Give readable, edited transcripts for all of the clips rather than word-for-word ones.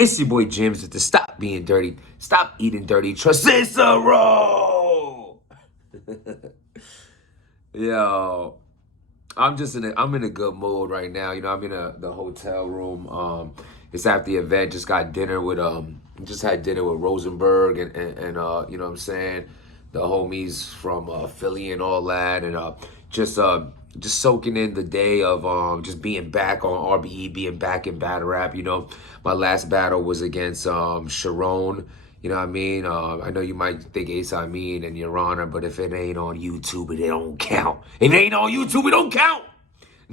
It's your boy James with the Stop Being Dirty, Stop Eating Dirty, Trust cyserro. Yo, I'm in a good mood right now. You know, I'm in the hotel room. It's after the event. Just had dinner with Rosenberg and you know what I'm saying, the homies from Philly and all that, and just soaking in the day of just being back on RBE, being back in battle rap. You know, my last battle was against Sharon. You know what I mean? I know you might think Ace I mean and Your Honor, but if it ain't on YouTube, it don't count. If it ain't on YouTube, it don't count.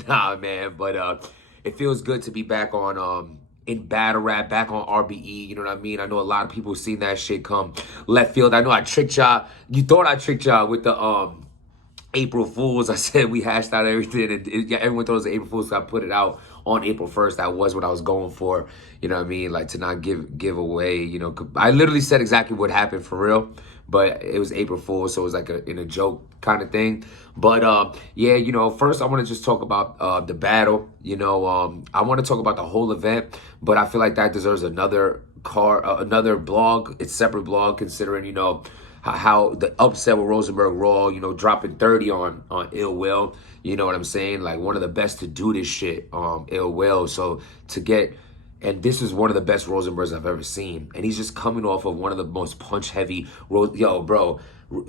Nah, man, but it feels good to be back on in battle rap, back on RBE. You know what I mean? I know a lot of people seen that shit come left field. I know I tricked y'all. You thought I tricked y'all with the April Fools. I said we hashed out everything, and yeah, everyone thought it was April Fools, so I put it out on April 1st. That was what I was going for. You know what I mean? Like, to not give away, you know, I literally said exactly what happened for real, but it was April Fools, so it was like in a joke kind of thing. But yeah, you know, first I want to just talk about the battle. You know, I want to talk about the whole event, but I feel like that deserves another blog. It's separate blog, considering, you know, how the upset with Rosenberg Raw, you know, dropping 30 on Ill Will. You know what I'm saying? Like, one of the best to do this shit, Ill Will. So to get, and this is one of the best Rosenbergs I've ever seen. And he's just coming off of one of the most punch heavy, yo, bro,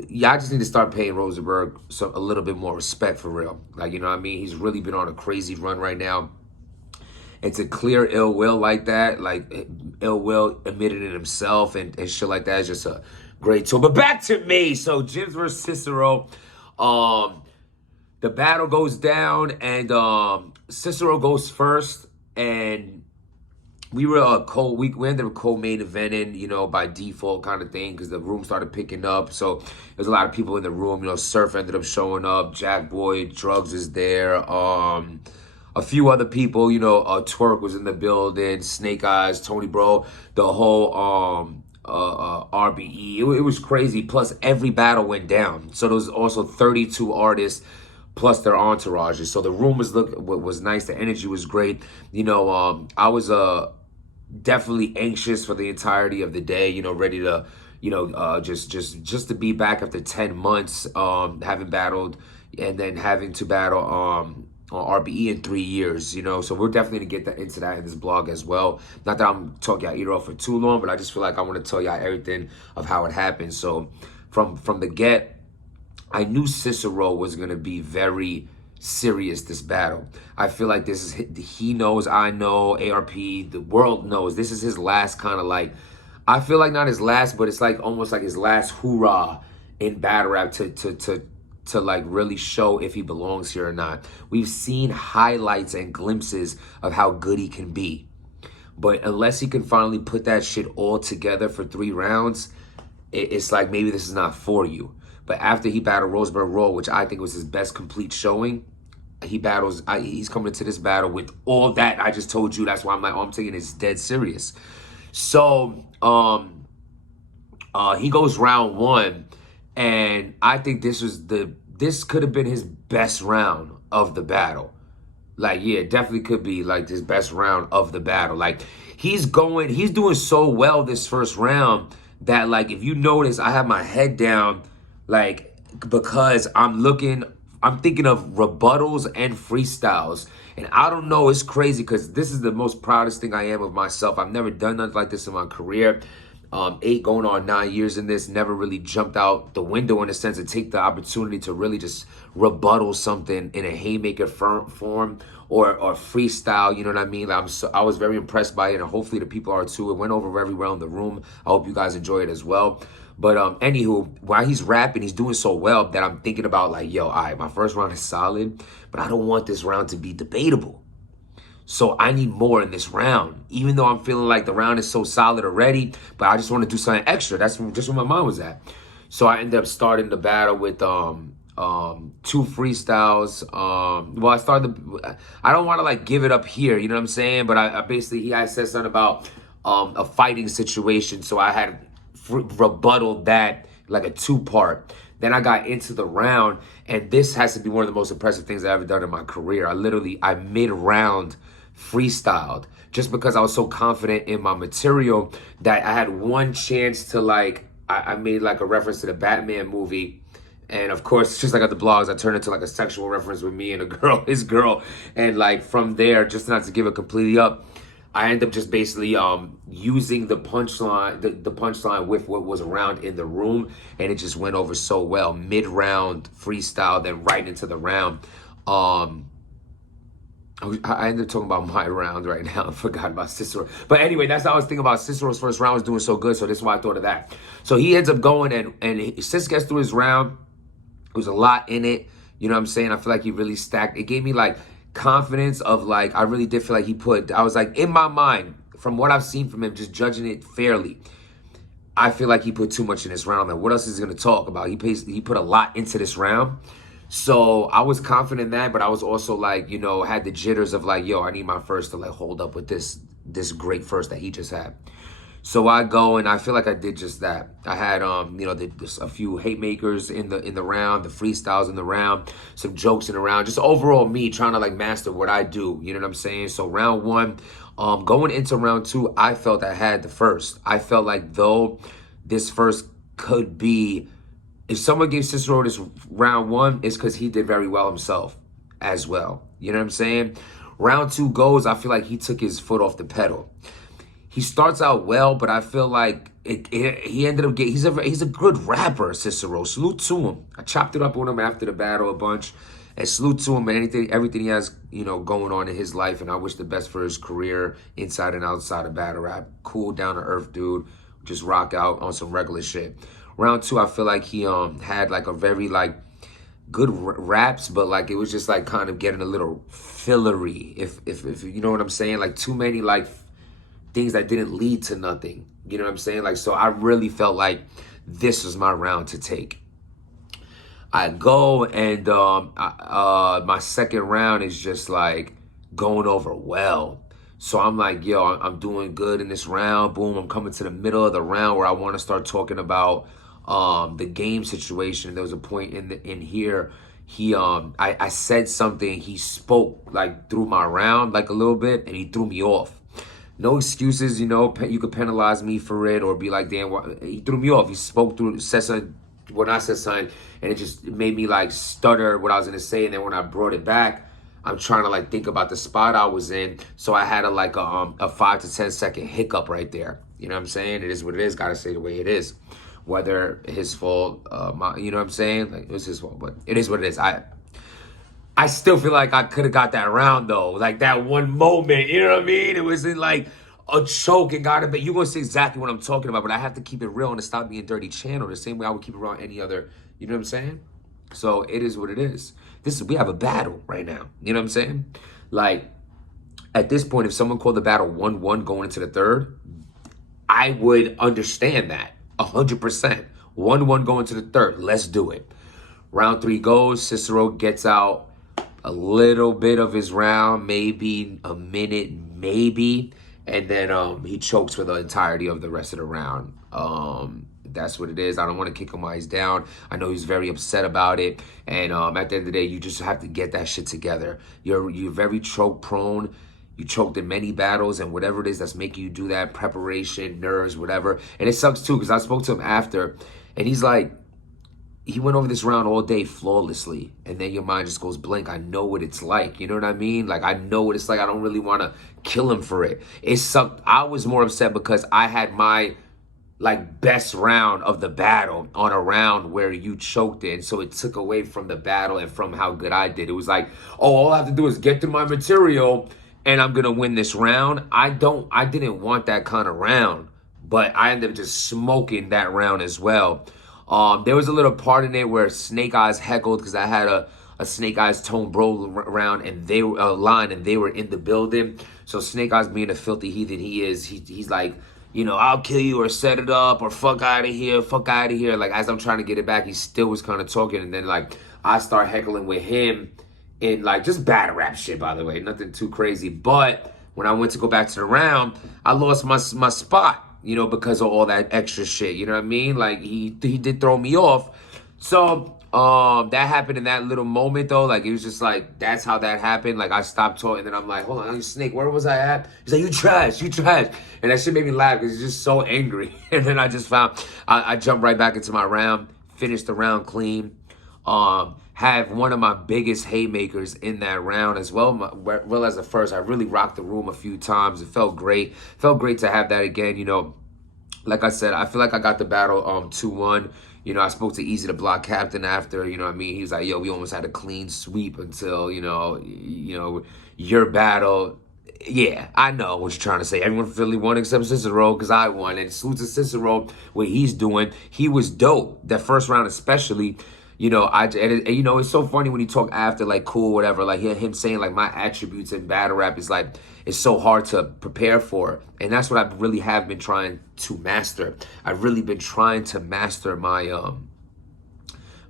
y'all just need to start paying Rosenberg a little bit more respect, for real. Like, you know what I mean? He's really been on a crazy run right now. And to clear Ill Will like that, like Ill Will admitted it himself and shit like that, is just a great tool. But back to me. So Jims versus Cicero. The battle goes down, and Cicero goes first, and we were we ended up co-main eventing, you know, by default kind of thing, because the room started picking up. So there's a lot of people in the room. You know, Surf ended up showing up. Jack Boy, Drugs is there. A few other people, you know, Twerk was in the building. Snake Eyes, Tony Bro, the whole RBE. It was crazy. Plus, every battle went down. So there was also 32 artists plus their entourages. So the room was nice. The energy was great. You know, I was definitely anxious for the entirety of the day. You know, ready to, you know, just to be back after 10 months, having battled, and then having to battle on RBE in 3 years, you know. So we're definitely gonna get into that in this blog as well. Not that I'm talking y'all ear off for too long, but I just feel like I want to tell y'all everything of how it happened. So from the get, I knew Cicero was gonna be very serious this battle. I feel like this is, he knows, I know, ARP, the world knows, this is his last kind of, like, I feel like not his last, but it's like almost like his last hoorah in battle rap to like really show if he belongs here or not. We've seen highlights and glimpses of how good he can be, but unless he can finally put that shit all together for 3 rounds, it's like maybe this is not for you. But after he battled Rosenberg Raw, which I think was his best complete showing, he's coming into this battle with all that I just told you. That's why I'm like, oh, I'm taking this dead serious. So he goes round 1. And I think this could have been his best round of the battle. Like, yeah, definitely could be like his best round of the battle. Like, he's doing so well this first round that, like, if you notice, I have my head down, like, because I'm thinking of rebuttals and freestyles. And I don't know, it's crazy, because this is the most proudest thing I am of myself. I've never done nothing like this in my career. 8 going on 9 years in this, never really jumped out the window in a sense to take the opportunity to really just rebuttal something in a haymaker form or freestyle. You know what I mean? Like, I was very impressed by it, and hopefully the people are too. It went over very well in the room. I hope you guys enjoy it as well. But anywho, while he's rapping, he's doing so well that I'm thinking about, like, yo, all right, my first round is solid, but I don't want this round to be debatable. So I need more in this round, even though I'm feeling like the round is so solid already, but I just want to do something extra. That's just where my mind was at. So I ended up starting the battle with 2 freestyles. Well, I don't want to, like, give it up here, you know what I'm saying? But I basically, he had said something about a fighting situation, so I had rebutted that, like a 2-part. Then I got into the round, and this has to be one of the most impressive things I've ever done in my career. I mid-round freestyled just because I was so confident in my material that I had one chance to like, I made like a reference to the Batman movie. And of course, just like at the blogs, I turned into like a sexual reference with me and a girl, his girl. And like from there, just not to give it completely up, I end up just basically using the punchline, the punchline with what was around in the room, and it just went over so well. Mid-round freestyle, then right into the round. I ended up talking about my round right now. I forgot about Cicero. But anyway, that's how I was thinking about Cicero's first round was doing so good. So this is why I thought of that. So he ends up going and Cis gets through his round. There was a lot in it. You know what I'm saying? I feel like he really stacked. It gave me like confidence of like, I really did feel like I was like in my mind, from what I've seen from him, just judging it fairly, I feel like he put too much in this round. Like, what else is he going to talk about? He put a lot into this round. So I was confident in that, but I was also like, you know, had the jitters of like, yo, I need my first to like hold up with this great first that he just had. So I go and I feel like I did just that. I had you know, a few hate makers in the round, the freestyles in the round, some jokes in the round, just overall me trying to like master what I do. You know what I'm saying? So round one, going into round two, I felt I had the first. I felt like though this first could be, if someone gave Cicero this round one, it's because he did very well himself as well. You know what I'm saying? Round two goes, I feel like he took his foot off the pedal. He starts out well, but I feel like he ended up getting, he's a good rapper, Cicero. Salute to him. I chopped it up with him after the battle a bunch. And salute to him and everything he has, you know, going on in his life. And I wish the best for his career inside and outside of battle rap. Cool, down to earth dude. Just rock out on some regular shit. Round two, I feel like he had like a very like good raps, but like it was just like kind of getting a little fillery, if you know what I'm saying, like too many like things that didn't lead to nothing. You know what I'm saying? Like, so I really felt like this was my round to take. I go and my second round is just like going over well. So I'm like, yo, I'm doing good in this round. Boom, I'm coming to the middle of the round where I want to start talking about the game situation. There was a point in here, I said something, he spoke like through my round like a little bit, and he threw me off. No excuses, you know, you could penalize me for it or be like, damn, he threw me off. He spoke through, said something when I said something, and it made me like stutter what I was gonna say. And then when I brought it back, I'm trying to like think about the spot I was in. So I had a 5 to 10 second hiccup right there. You know what I'm saying? It is what it is. Gotta say the way it is. Whether his fault, you know what I'm saying? Like, it was his fault, but it is what it is. I still feel like I could have got that round though. Like that one moment, you know what I mean? It was in like a choke and got it, but you're gonna see exactly what I'm talking about. But I have to keep it real and to stop being dirty channel the same way I would keep it around any other, you know what I'm saying? So it is what it is. We have a battle right now. You know what I'm saying? Like at this point, if someone called the battle 1-1 going into the third, I would understand that 100%. 1-1 going to the third. Let's do it. Round three goes. Cicero gets out a little bit of his round, maybe a minute, maybe. And then he chokes for the entirety of the rest of the round. That's what it is. I don't want to kick him while he's down. I know he's very upset about it. And at the end of the day, you just have to get that shit together. You're very choke prone. You choked in many battles, and whatever it is that's making you do that, preparation, nerves, whatever. And it sucks too, because I spoke to him after, and he's like, he went over this round all day flawlessly, and then your mind just goes blank. I know what it's like. You know what I mean? Like, I know what it's like. I don't really want to kill him for it. It sucked. I was more upset because I had my like best round of the battle on a round where you choked in, so it took away from the battle and from how good I did. It was like, oh, all I have to do is get through my material and I'm gonna win this round. I didn't want that kind of round, but I ended up just smoking that round as well. There was a little part in it where Snake Eyes heckled because I had a Snake Eyes Tone Bro round and they were line and they were in the building. So Snake Eyes, being a filthy heathen he is, he's like, you know, I'll kill you or set it up or fuck out of here, fuck out of here. Like, as I'm trying to get it back, he still was kind of talking. And then like I start heckling with him in like just battle rap shit, by the way, nothing too crazy. But when I went to go back to the round, I lost my spot, you know, because of all that extra shit. You know what I mean? Like he did throw me off. So That happened in that little moment though. Like it was just like that's how that happened. Like I stopped talking, and then I'm like, hold on, Snake, where was I at? He's like, you trash, you trash, and that shit made me laugh because he's just so angry. And then I just found I jumped right back into my round, finished the round clean. Had one of my biggest haymakers in that round as well, well as the first. I really rocked the room a few times. It felt great. Felt great to have that again. You know, like I said, I feel like I got the battle 2-1. You know, I spoke to Easy, the block captain, after, you know what I mean? He was like, yo, we almost had a clean sweep until, your battle. Yeah, I know what you're trying to say. Everyone Philly won except Cicero because I won. And salute to Cicero, what he's doing. He was dope. That first round especially. You know, you know, it's so funny when you talk after, like, cool, whatever, like him saying, like, my attributes in battle rap is, like, it's so hard to prepare for. And that's what I really have been trying to master. I've really been trying to master my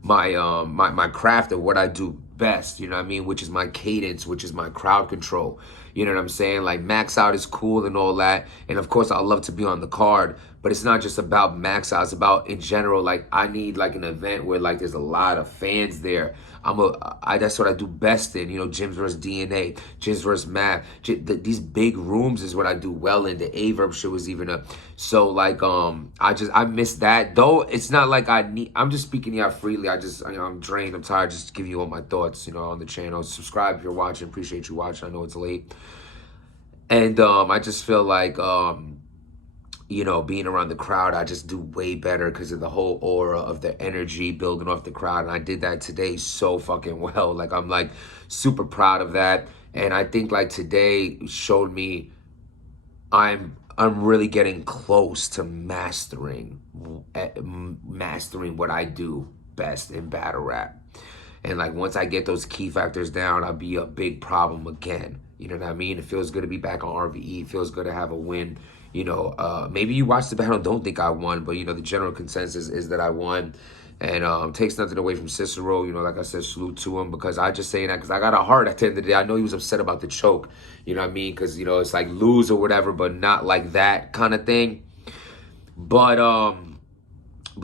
my craft of what I do best, you know what I mean? Which is my cadence, which is my crowd control. You know what I'm saying? Like, max out is cool and all that. And of course, I love to be on the card, but it's not just about max out. It's about, in general, like, I need like an event where like there's a lot of fans there. That's what I do best in, you know, gyms versus DNA, gyms versus math. These big rooms is what I do well in. The Averb shit was even a, so like, I miss that. Though it's not like I'm just speaking out freely. I'm drained, I'm tired, just giving you all my thoughts, you know, on the channel. Subscribe if you're watching, appreciate you watching. I know it's late. And I just feel like, you know, being around the crowd, I just do way better because of the whole aura of the energy building off the crowd. And I did that today so fucking well. Like, I'm like super proud of that. And I think like today showed me I'm really getting close to mastering what I do best in battle rap. And like once I get those key factors down, I'll be a big problem again. You know what I mean? It feels good to be back on RBE. It feels good to have a win. You know, maybe you watched the battle and don't think I won, but, you know, the general consensus is that I won. And takes nothing away from Cicero. You know, like I said, salute to him, because I just saying that because I got a heart at the end of the day. I know he was upset about the choke. You know what I mean? Because, you know, it's like lose or whatever, but not like that kind of thing. But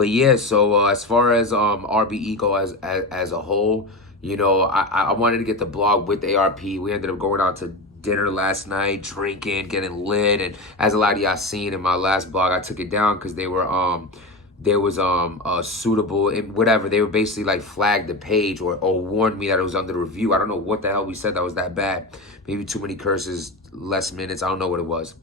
yeah, so as far as RBE go as a whole, you know, I wanted to get the blog with ARP. We ended up going out to dinner last night, drinking, getting lit, and as a lot of y'all seen in my last blog, I took it down because they were there was suitable and whatever. They were basically like flagged the page or warned me that it was under review. I don't know what the hell we said that was that bad. Maybe too many curses, less minutes. I don't know what it was.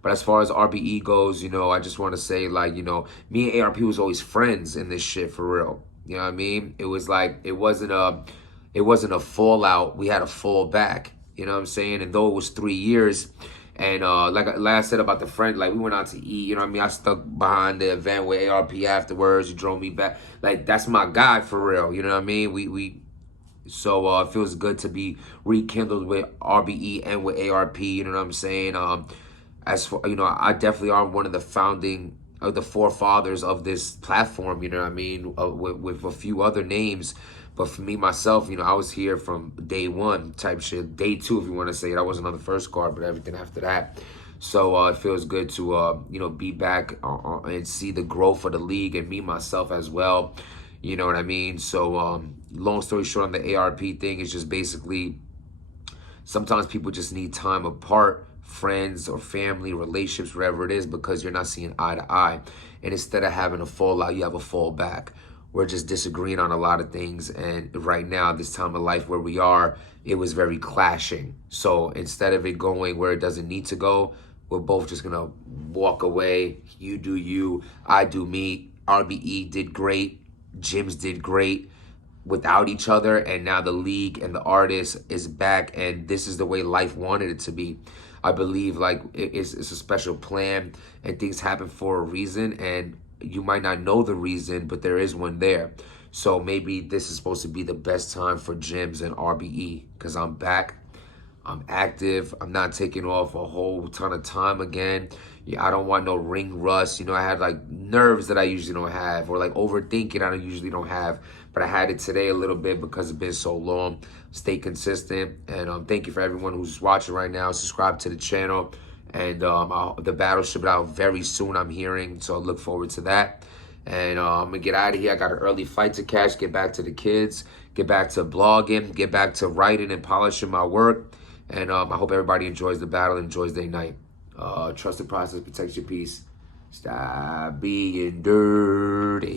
But as far as RBE goes, you know, I just want to say, like, you know, me and ARP was always friends in this shit for real. You know what I mean? It was like it wasn't a fallout. We had a fall back. You know what I'm saying? And though it was 3 years, and like I said about the friend, like we went out to eat, you know what I mean? I stuck behind the event with ARP afterwards. He drove me back. Like, that's my guy for real. You know what I mean? So it feels good to be rekindled with RBE and with ARP. You know what I'm saying? As for, you know, I definitely are one of the founding of the forefathers of this platform. You know what I mean? With a few other names. But for me, myself, you know, I was here from day one type shit. Day two, if you want to say it. I wasn't on the first card, but everything after that. So it feels good to, you know, be back and see the growth of the league and me, myself as well. You know what I mean? So long story short on the ARP thing, it's just basically sometimes people just need time apart, friends or family, relationships, whatever it is, because you're not seeing eye to eye. And instead of having a fallout, you have a fallback. We're just disagreeing on a lot of things. And right now, this time of life where we are, it was very clashing. So instead of it going where it doesn't need to go, we're both just going to walk away. You do you, I do me. RBE did great. Gyms did great without each other. And now the league and the artist is back. And this is the way life wanted it to be. I believe like it's a special plan and things happen for a reason. And you might not know the reason, but there is one there. So maybe this is supposed to be the best time for gyms and RBE because I'm back. I'm active. I'm not taking off a whole ton of time again. Yeah, I don't want no ring rust. You know, I had like nerves that I usually don't have, or like overthinking I usually don't have. But I had it today a little bit because it's been so long. Stay consistent. And thank you for everyone who's watching right now. Subscribe to the channel. And the battle should be out very soon, I'm hearing. So I look forward to that. And I'm going to get out of here. I got an early flight to catch, get back to the kids, get back to blogging, get back to writing and polishing my work. And I hope everybody enjoys the battle, enjoys their night. Trust the process, protect your peace. Stop being dirty.